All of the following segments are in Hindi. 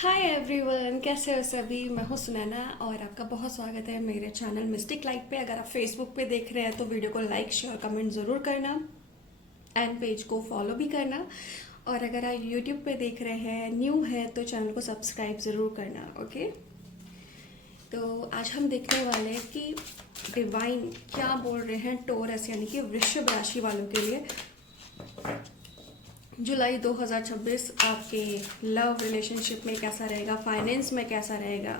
हाय एवरीवन, कैसे हो सभी। मैं हूँ सुनैना और आपका बहुत स्वागत है मेरे चैनल मिस्टिक लाइट पे। अगर आप फेसबुक पे देख रहे हैं तो वीडियो को लाइक शेयर कमेंट ज़रूर करना एंड पेज को फॉलो भी करना। और अगर आप यूट्यूब पे देख रहे हैं, न्यू है, तो चैनल को सब्सक्राइब ज़रूर करना। ओके, तो आज हम देखने वाले हैं कि डिवाइन क्या बोल रहे हैं टोरस यानी कि वृषभ राशि वालों के लिए जुलाई 2026 आपके लव रिलेशनशिप में कैसा रहेगा, फाइनेंस में कैसा रहेगा,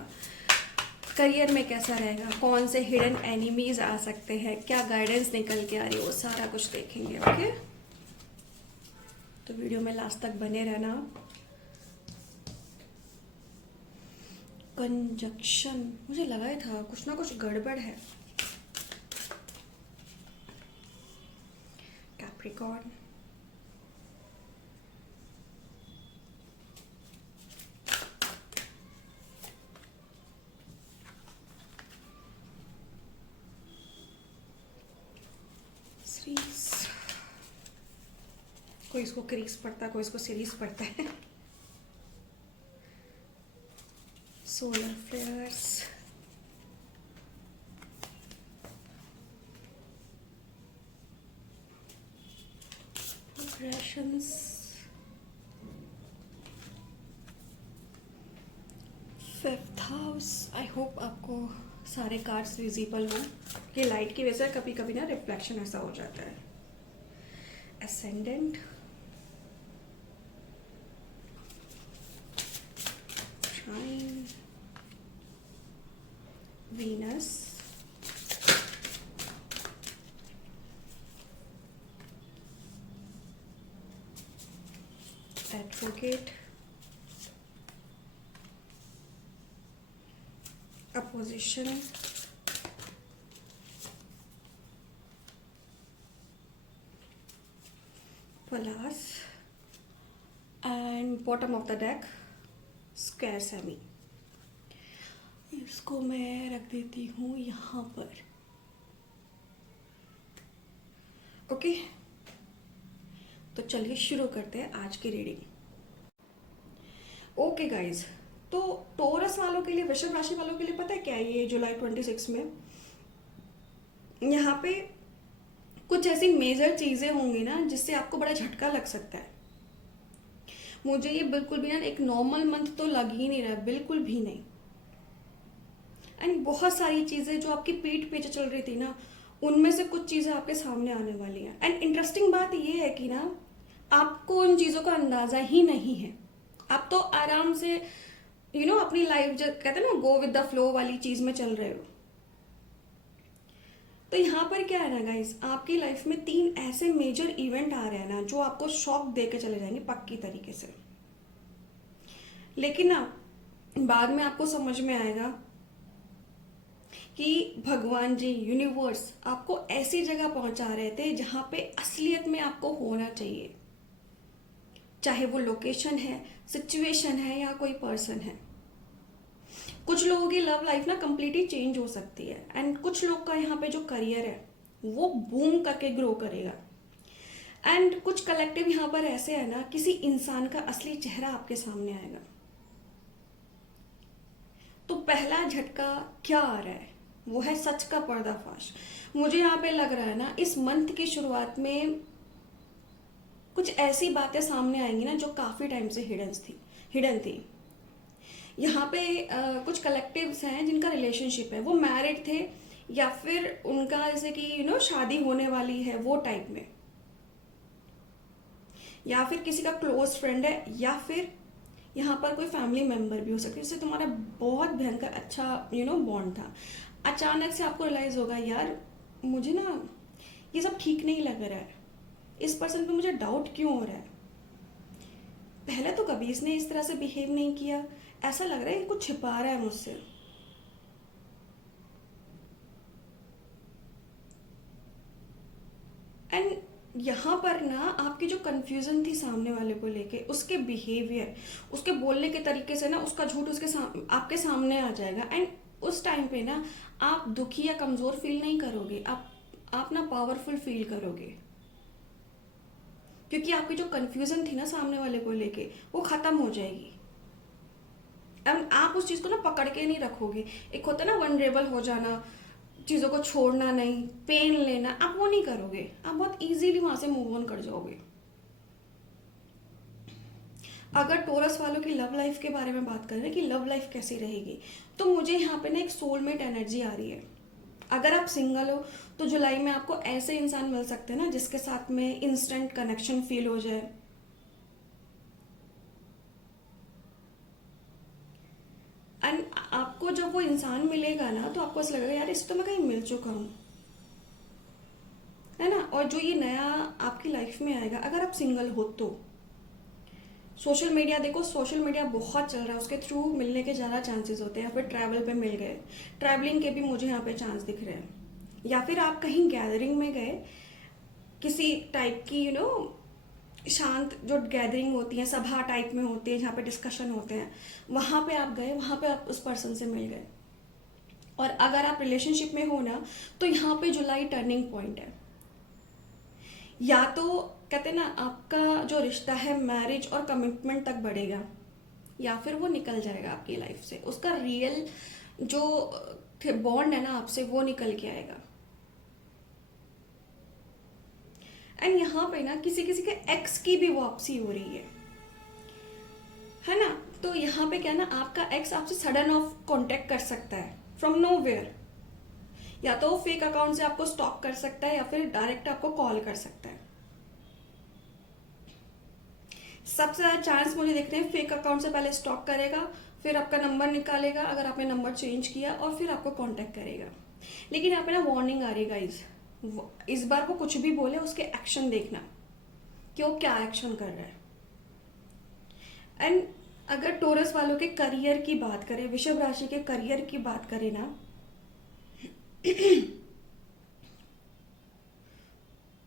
करियर में कैसा रहेगा, कौन से हिडन एनिमीज आ सकते हैं, क्या गाइडेंस निकल के आ रही है, वो सारा कुछ देखेंगे। ओके, तो वीडियो में लास्ट तक बने रहना। कंजक्शन, मुझे लगा ही था कुछ ना कुछ गड़बड़ है। कैप्रिकॉर्न, सीरीज, कोई इसको क्रीज पढ़ता है, कोई इसको सीरीज पढ़ता है। Solar flares, progressions, fifth house. I hope आपको सारे कार्ड्स विजिबल हों। ये लाइट की वजह से कभी कभी ना रिफ्लेक्शन ऐसा हो जाता है। Ascendant, trine, Venus, advocate, opposition, Pallas and bottom of the deck square semi. इसको मैं रख देती हूँ यहाँ पर। ओके, तो चलिए शुरू करते हैं आज की रीडिंग। ओके गाइज, तो टोरस वालों के लिए, वृषभ राशि वालों के लिए पता है क्या है ये जुलाई 26 में यहाँ पे कुछ ऐसी मेजर चीजें होंगी ना जिससे आपको बड़ा झटका लग सकता है। मुझे ये बिल्कुल भी ना एक नॉर्मल मंथ तो लग ही नहीं रहा, बिल्कुल भी नहीं। एंड बहुत सारी चीजें जो आपकी पीठ पीछे चल रही थी ना, उनमें से कुछ चीजें आपके सामने आने वाली हैं। एंड इंटरेस्टिंग बात ये है कि ना आपको उन चीजों का अंदाजा ही नहीं है। आप तो आराम से अपनी लाइफ जो कहते हैं ना, गो विद द फ्लो वाली चीज में चल रहे हो। तो यहाँ पर क्या है ना गाइस, आपकी लाइफ में 3 ऐसे मेजर इवेंट आ रहे हैं ना जो आपको शॉक दे के चले जाएंगे पक्की तरीके से। लेकिन ना बाद में आपको समझ में आएगा कि भगवान जी, यूनिवर्स आपको ऐसी जगह पहुंचा रहे थे जहां पे असलियत में आपको होना चाहिए। चाहे वो लोकेशन है, सिचुएशन है या कोई पर्सन है। कुछ लोगों की लव लाइफ ना कंप्लीटली चेंज हो सकती है। एंड कुछ लोग का यहाँ पे जो करियर है वो बूम करके ग्रो करेगा। एंड कुछ कलेक्टिव यहाँ पर ऐसे है ना, किसी इंसान का असली चेहरा आपके सामने आएगा। तो पहला झटका क्या आ रहा है, वो है सच का पर्दाफाश। मुझे यहाँ पे लग रहा है ना, इस मंथ की शुरुआत में कुछ ऐसी बातें सामने आएंगी ना जो काफी टाइम से हिडन थी। यहाँ पे कुछ कलेक्टिव्स हैं जिनका रिलेशनशिप है, वो मैरिड थे या फिर उनका जैसे कि शादी होने वाली है वो टाइप में, या फिर किसी का क्लोज फ्रेंड है, या फिर यहाँ पर कोई फैमिली मेंबर भी हो सकती है जिससे तुम्हारा बहुत भयंकर अच्छा बॉन्ड था। अचानक से आपको रियलाइज होगा, यार मुझे ना ये सब ठीक नहीं लग रहा है, इस पर्सन पे मुझे डाउट क्यों हो रहा है। पहले तो कभी इसने इस तरह से बिहेव नहीं किया, ऐसा लग रहा है कि कुछ छिपा रहा है मुझसे। एंड यहाँ पर ना आपकी जो कंफ्यूजन थी सामने वाले को लेके, उसके बिहेवियर, उसके बोलने के तरीके से ना उसका झूठ आपके सामने आ जाएगा। एंड उस टाइम पे ना आप दुखी या कमजोर फील नहीं करोगे, आप ना पावरफुल फील करोगे, क्योंकि आपकी जो कंफ्यूजन थी ना सामने वाले को लेके वो खत्म हो जाएगी। अब आप उस चीज़ को ना पकड़ के नहीं रखोगे। एक होता है ना वनरेबल हो जाना, चीज़ों को छोड़ना नहीं, पेन लेना, आप वो नहीं करोगे, आप बहुत इजीली वहां से मूव ऑन कर जाओगे। अगर टोरस वालों की लव लाइफ के बारे में बात करें कि लव लाइफ कैसी रहेगी, तो मुझे यहाँ पे ना एक सोलमेट एनर्जी आ रही है। अगर आप सिंगल हो तो जुलाई में आपको ऐसे इंसान मिल सकते हैं ना जिसके साथ में इंस्टेंट कनेक्शन फील हो जाए। एंड आपको जब वो इंसान मिलेगा ना तो आपको ऐसा लगेगा यार इससे तो मैं कहीं मिल चुका हूँ, है ना। और जो ये नया आपकी लाइफ में आएगा, अगर आप सिंगल हो तो सोशल मीडिया देखो, सोशल मीडिया बहुत चल रहा है, उसके थ्रू मिलने के ज़्यादा चांसेस होते हैं। या फिर ट्रैवल पे मिल गए, ट्रैवलिंग के भी मुझे यहाँ पे चांस दिख रहे हैं। या फिर आप कहीं गैदरिंग में गए, किसी टाइप की शांत जो गैदरिंग होती है, सभा टाइप में होती है जहाँ पे डिस्कशन होते हैं, वहाँ पे आप गए, वहाँ पे आप उस पर्सन से मिल गए। और अगर आप रिलेशनशिप में हो ना, तो यहाँ पे जुलाई टर्निंग पॉइंट है। या तो कहते हैं ना आपका जो रिश्ता है मैरिज और कमिटमेंट तक बढ़ेगा, या फिर वो निकल जाएगा आपकी लाइफ से, उसका रियल जो बॉन्ड है ना आपसे वो निकल के आएगा। एंड यहाँ पे ना किसी किसी के एक्स की भी वापसी हो रही है ना। तो यहाँ पे क्या है ना, आपका एक्स आपसे सडन ऑफ कांटेक्ट कर सकता है फ्रॉम नोवेयर। या तो फेक अकाउंट से आपको स्टॉक कर सकता है, या फिर डायरेक्ट आपको कॉल कर सकता है। सबसे ज्यादा चांस मुझे दिखते हैं फेक अकाउंट से पहले स्टॉक करेगा, फिर आपका नंबर निकालेगा अगर आपने नंबर चेंज किया, और फिर आपको कांटेक्ट करेगा। लेकिन यहाँ पे ना वार्निंग आ रही है गाइज, इस बार वो कुछ भी बोले उसके एक्शन देखना कि वो क्या एक्शन कर रहा है। एंड अगर टोरस वालों के करियर की बात करें, वृषभ राशि के करियर की बात करें ना,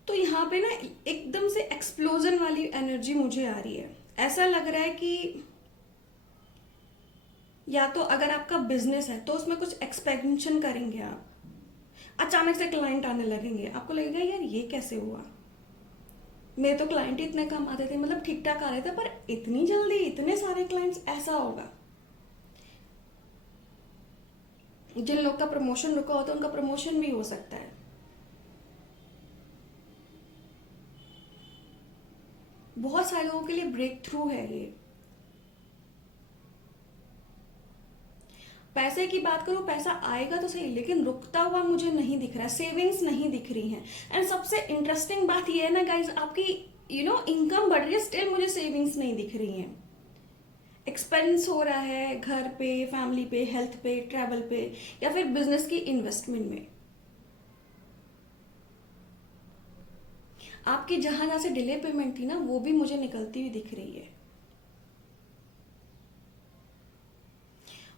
तो यहाँ पे ना एकदम से एक्सप्लोजन वाली एनर्जी मुझे आ रही है। ऐसा लग रहा है कि या तो अगर आपका बिजनेस है तो उसमें कुछ एक्सपेंशन करेंगे आप, अचानक से क्लाइंट आने लगेंगे, आपको लगेगा यार ये कैसे हुआ, मेरे तो क्लाइंट ही इतने कम आते थे, मतलब ठीक ठाक आ रहे थे, पर इतनी जल्दी इतने सारे क्लाइंट्स, ऐसा होगा। जिन लोग का प्रमोशन रुका होता है उनका प्रमोशन भी हो सकता है। बहुत सारे लोगों के लिए ब्रेक थ्रू है ये। पैसे की बात करूं, पैसा आएगा तो सही, लेकिन रुकता हुआ मुझे नहीं दिख रहा है, सेविंग्स नहीं दिख रही हैं। एंड सबसे इंटरेस्टिंग बात ये है ना गाइज, आपकी इनकम बढ़ रही है, स्टिल मुझे सेविंग्स नहीं दिख रही हैं। एक्सपेंस हो रहा है घर पे, फैमिली पे, हेल्थ पे, ट्रैवल पे, या फिर बिजनेस की इन्वेस्टमेंट में। आपकी जहां जहां से डिले पेमेंट थी ना, वो भी मुझे निकलती हुई दिख रही है।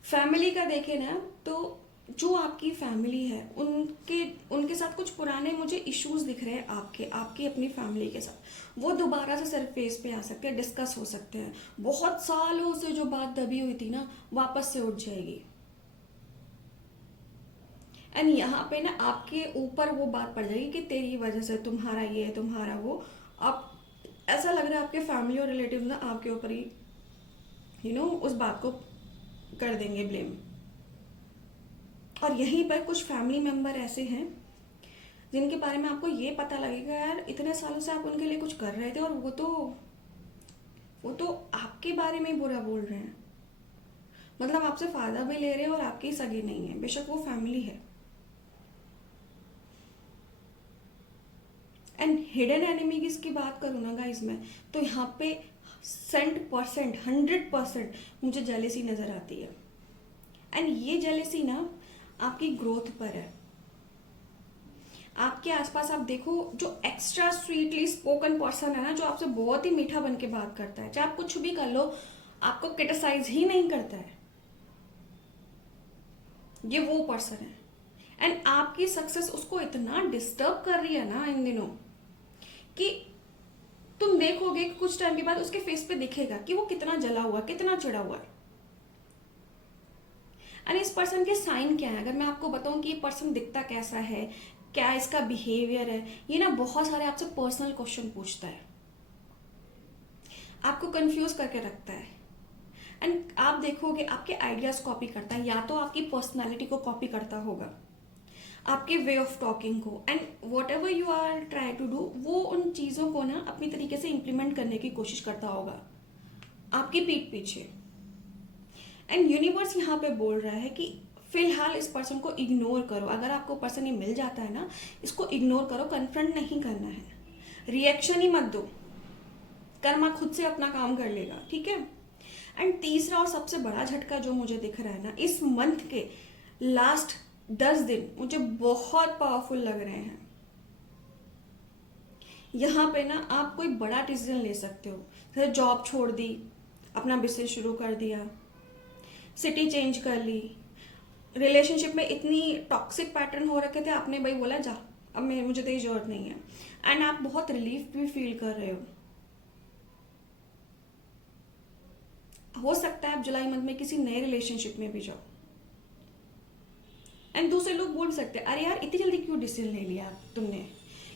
फैमिली का देखें ना, तो जो आपकी फैमिली है उनके उनके साथ कुछ पुराने मुझे इश्यूज दिख रहे हैं, आपके आपकी अपनी फैमिली के साथ, वो दोबारा से सरफेस पे आ सकते हैं, डिस्कस हो सकते हैं। बहुत सालों से जो बात दबी हुई थी ना, वापस से उठ जाएगी। एंड यहाँ पे ना आपके ऊपर वो बात पड़ जाएगी कि तेरी वजह से, तुम्हारा ये तुम्हारा वो। आप ऐसा लग रहा है आपके फैमिली और रिलेटिव ना आपके ऊपर ही उस बात को कर देंगे ब्लेम। और यहीं पर कुछ फैमिली मेंबर ऐसे हैं जिनके बारे में आपको ये पता लगेगा यार इतने सालों से आप उनके लिए कुछ कर रहे थे, और वो तो आपके बारे में ही बुरा बोल रहे हैं, मतलब आपसे फायदा भी ले रहे हैं और आपकी सगी नहीं है, बेशक वो फैमिली है। एंड हिडन एनिमी की इसकी बात करूँ ना गाइस मैं, तो यहाँ पे 100% मुझे जेलेसी नजर आती है। एंड ये जेलेसी ना आपकी ग्रोथ पर है। आपके आसपास आप देखो, जो एक्स्ट्रा स्वीटली स्पोकन पर्सन है ना, जो आपसे बहुत ही मीठा बन के बात करता है, चाहे आप कुछ भी कर लो आपको क्रिटिसाइज ही नहीं करता है, ये वो पर्सन है। एंड आपकी सक्सेस उसको इतना डिस्टर्ब कर रही है ना इन दिनों कि तुम देखोगे कि कुछ टाइम के बाद उसके फेस पे दिखेगा कि वो कितना जला हुआ, कितना चिढ़ा हुआ है। एंड इस पर्सन के साइन क्या है, अगर मैं आपको बताऊं कि ये पर्सन दिखता कैसा है, क्या इसका बिहेवियर है, ये ना बहुत सारे आपसे पर्सनल क्वेश्चन पूछता है, आपको कंफ्यूज करके रखता है। एंड आप देखोगे आपके आइडियाज कॉपी करता है, या तो आपकी पर्सनालिटी को कॉपी करता होगा, आपके वे ऑफ टॉकिंग को, and whatever you are try to do, वो उन चीज़ों को ना अपनी तरीके से इम्प्लीमेंट करने की कोशिश करता होगा आपकी पीठ पीछे। एंड यूनिवर्स यहाँ पे बोल रहा है कि फिलहाल इस पर्सन को इग्नोर करो। अगर आपको पर्सन ये मिल जाता है ना, इसको इग्नोर करो, कन्फ्रंट नहीं करना है, रिएक्शन ही मत दो, कर्मा खुद से अपना काम कर लेगा, ठीक है। एंड तीसरा और सबसे बड़ा झटका जो मुझे दिख रहा है ना, इस मंथ के लास्ट 10 दिन मुझे बहुत पावरफुल लग रहे हैं। यहाँ पे ना आप कोई बड़ा डिसीजन ले सकते हो, जैसे जॉब छोड़ दी, अपना बिजनेस शुरू कर दिया, सिटी चेंज कर ली, रिलेशनशिप में इतनी टॉक्सिक पैटर्न हो रखे थे, आपने भाई बोला जा, अब मुझे तेरी जरूरत नहीं है, एंड आप बहुत रिलीफ भी फील कर रहे हो सकता है आप जुलाई मंथ में किसी नए रिलेशनशिप में भी जाओ। एंड दूसरे लोग बोल सकते हैं अरे यार इतनी जल्दी क्यों डिसीजन ले लिया तुमने,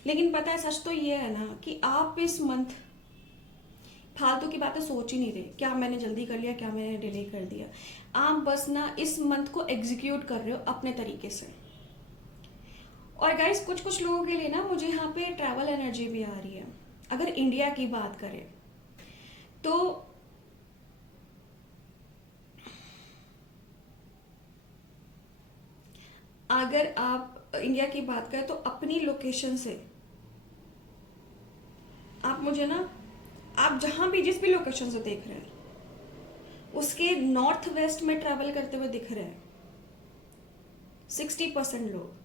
लेकिन पता है सच तो ये है ना कि आप इस मंथ फालतू की बातें सोच ही नहीं रहे, क्या मैंने जल्दी कर लिया, क्या मैंने डिले कर दिया। आप बस ना इस मंथ को एग्जीक्यूट कर रहे हो अपने तरीके से। और गाइस कुछ कुछ लोगों के लिए ना मुझे यहाँ पे ट्रैवल एनर्जी भी आ रही है। अगर इंडिया की बात करें तो अगर आप इंडिया की बात करें तो अपनी लोकेशन से आप मुझे ना, आप जहां भी जिस भी लोकेशन से देख रहे हैं उसके नॉर्थ वेस्ट में ट्रैवल करते हुए दिख रहे हैं 60% लोग।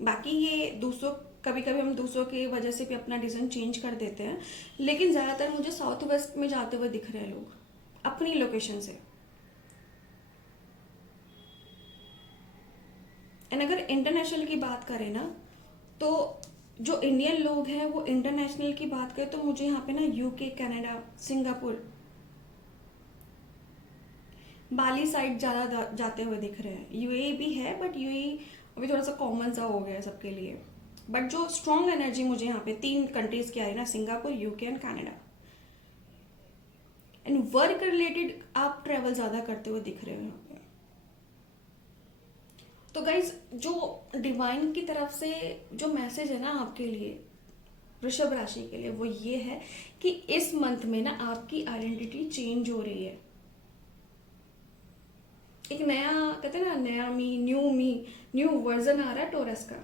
बाकी ये दूसरों, कभी कभी हम दूसरों की वजह से भी अपना डिसीजन चेंज कर देते हैं, लेकिन ज्यादातर मुझे साउथ वेस्ट में जाते हुए दिख रहे हैं लोग अपनी लोकेशन से। एंड अगर इंटरनेशनल की बात करें ना, तो जो इंडियन लोग हैं वो इंटरनेशनल की बात करें तो मुझे यहाँ पे ना यूके, कनाडा, सिंगापुर, बाली साइड ज़्यादा जाते हुए दिख रहे हैं। यूएई भी है बट यूएई अभी थोड़ा सा कॉमन सा हो गया है सबके लिए। बट जो स्ट्रॉन्ग एनर्जी मुझे यहाँ पे 3 कंट्रीज की आ रही है ना, Singapore, UK and Canada. And work related आप ट्रेवल ज़्यादा करते हुए दिख रहे हो यहाँ पे। तो गाइज जो डिवाइन की तरफ से जो मैसेज है ना आपके लिए, वृषभ राशि के लिए, वो ये है कि इस मंथ में ना आपकी आइडेंटिटी चेंज हो रही है। एक नया, कहते हैं ना, नया मी, न्यू वर्जन आ रहा है टोरस का।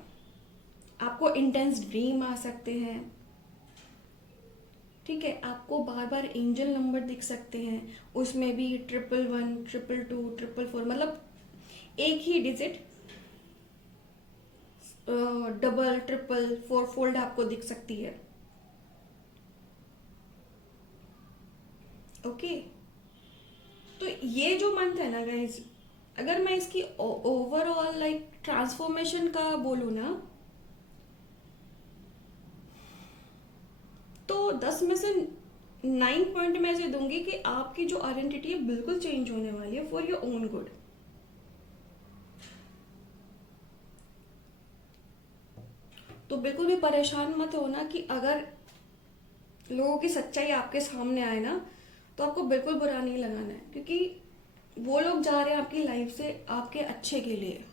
आपको इंटेंस ड्रीम आ सकते हैं, ठीक है, आपको बार बार एंजल नंबर दिख सकते हैं, उसमें भी 111, 222, 444, मतलब एक ही डिजिट डबल, ट्रिपल, 4 फोल्ड आपको दिख सकती है। ओके, तो ये जो मंथ है ना गाइज, अगर मैं इसकी ओवरऑल लाइक ट्रांसफॉर्मेशन का बोलूँ ना, तो 10 में से 9 पॉइंट मैं ऐसे दूंगी कि आपकी जो आइडेंटिटी है बिल्कुल चेंज होने वाली है फॉर योर ओन गुड। तो बिल्कुल भी परेशान मत हो ना कि अगर लोगों की सच्चाई आपके सामने आए ना, तो आपको बिल्कुल बुरा नहीं लगाना है, क्योंकि वो लोग जा रहे हैं आपकी लाइफ से आपके अच्छे के लिए।